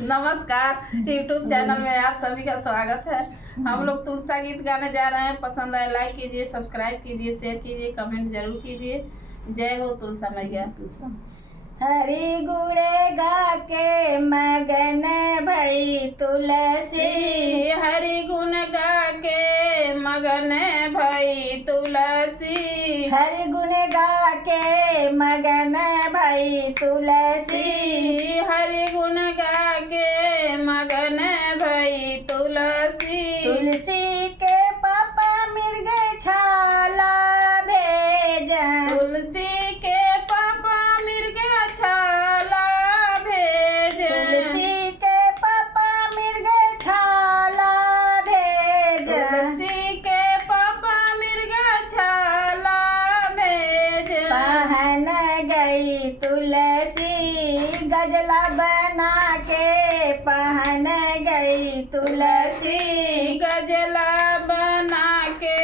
नमस्कार, YouTube channel में आप सभी का स्वागत है। हम लोग तुलसा गीत गाने जा रहे हैं। पसंद आए लाइक कीजिए, सब्सक्राइब कीजिए, शेयर कीजिए, कमेंट जरूर कीजिए। जय हो तुलसा मैया। तुलसा हरि गुणे गा के मगन भई तुलसी, हरि गुण गा के मगन भई तुलसी, हरि गुण गा के मगन भई तुलसी, हरि गुण गा के मगन भई तुलसी। तुलसी के पापा मिर्ग छाला भेज, तुलसी के पापा मिर्ग छाला भेज, तुलसी के पापा मिर्ग छाला भेज, तुलसी के पापा मिर्ग छाला भेज। पहन गई तुलसी गजला बना के, पहन गई तुलसी, गजला बना के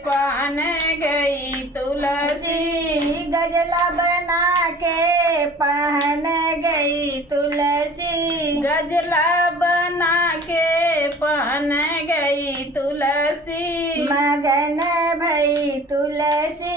पहन गई तुलसी, गजला बना के पहन गई तुलसी, गजला बना के पहन गई तुलसी। मगन भई तुलसी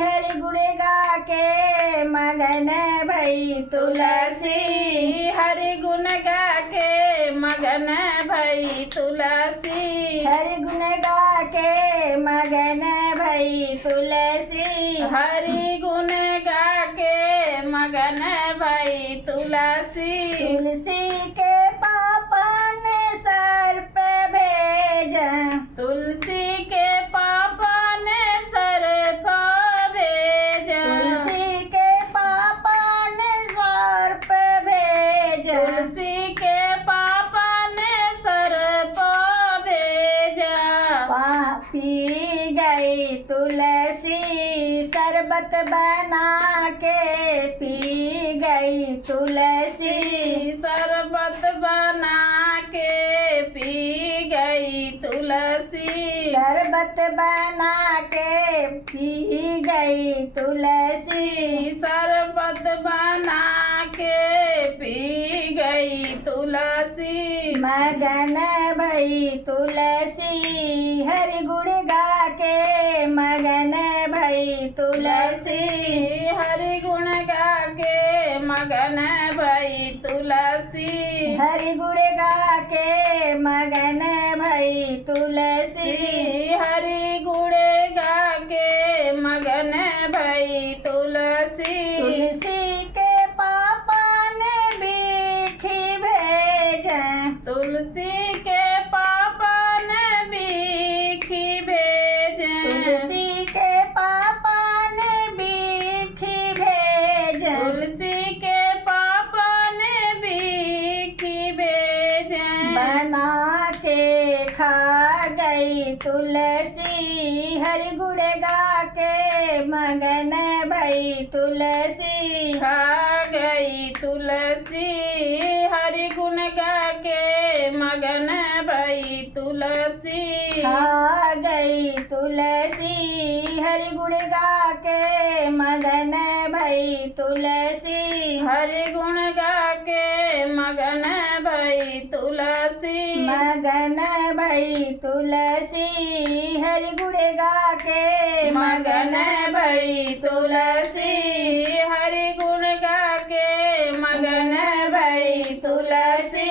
हरि गुण गा के, मगन भई तुलसी, हरि गुण गा के मगन भई तुलसी, हरि गुण गा के मगन भई तुलसी, हरि गुण गा के मगन भई तुलसी। तुलसी के पापा ने सर पे भेजा, तुलसी के पापा ने सर पर भेजा, तुलसी के पापा ने सर पे भेजा, तुलसी के पापा ने सर पर भेजा। पी गई तुलसी शरबत बना के, पी गई तुलसी, शरबत बना के पी गई तुलसी, शरबत बना के पी गई तुलसी, शरबत बना के पी गई तुलसी। मगन भई तुलसी हरि गुण गा के, मगन भई तुलसी, हरि गुण गा के मगन भई तुलसी, हरि गुण गा के मगन भई तुलसी, हरि गुण गा के मगन भई तुलसी। तुलसी के पापा ने भीखी भेजा, तुलसी के पापा ने भीखी भेजे, तुलसी के पापा ने भीखी भेजा, तुलसी के पापा ने भीखी भेजे। बना के खा गई तुलसी हरि गुण गा के मगन भई तुलसी, खा गई तुलसी हरि गुण गा के मगन भई तुलसी, खा गई तुलसी हरि गुण गा के मगन भई तुलसी, हरि गुण गा के मगन भई तुलसी, मगन भई तुलसी हरि गुण गा के मगन भई तुलसी, हरि गुण गा के मगन भई तुलसी,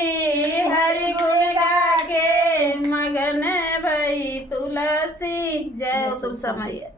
हरि गुण गा के मगन भई तुलसी। जय हो तुलसा मैया।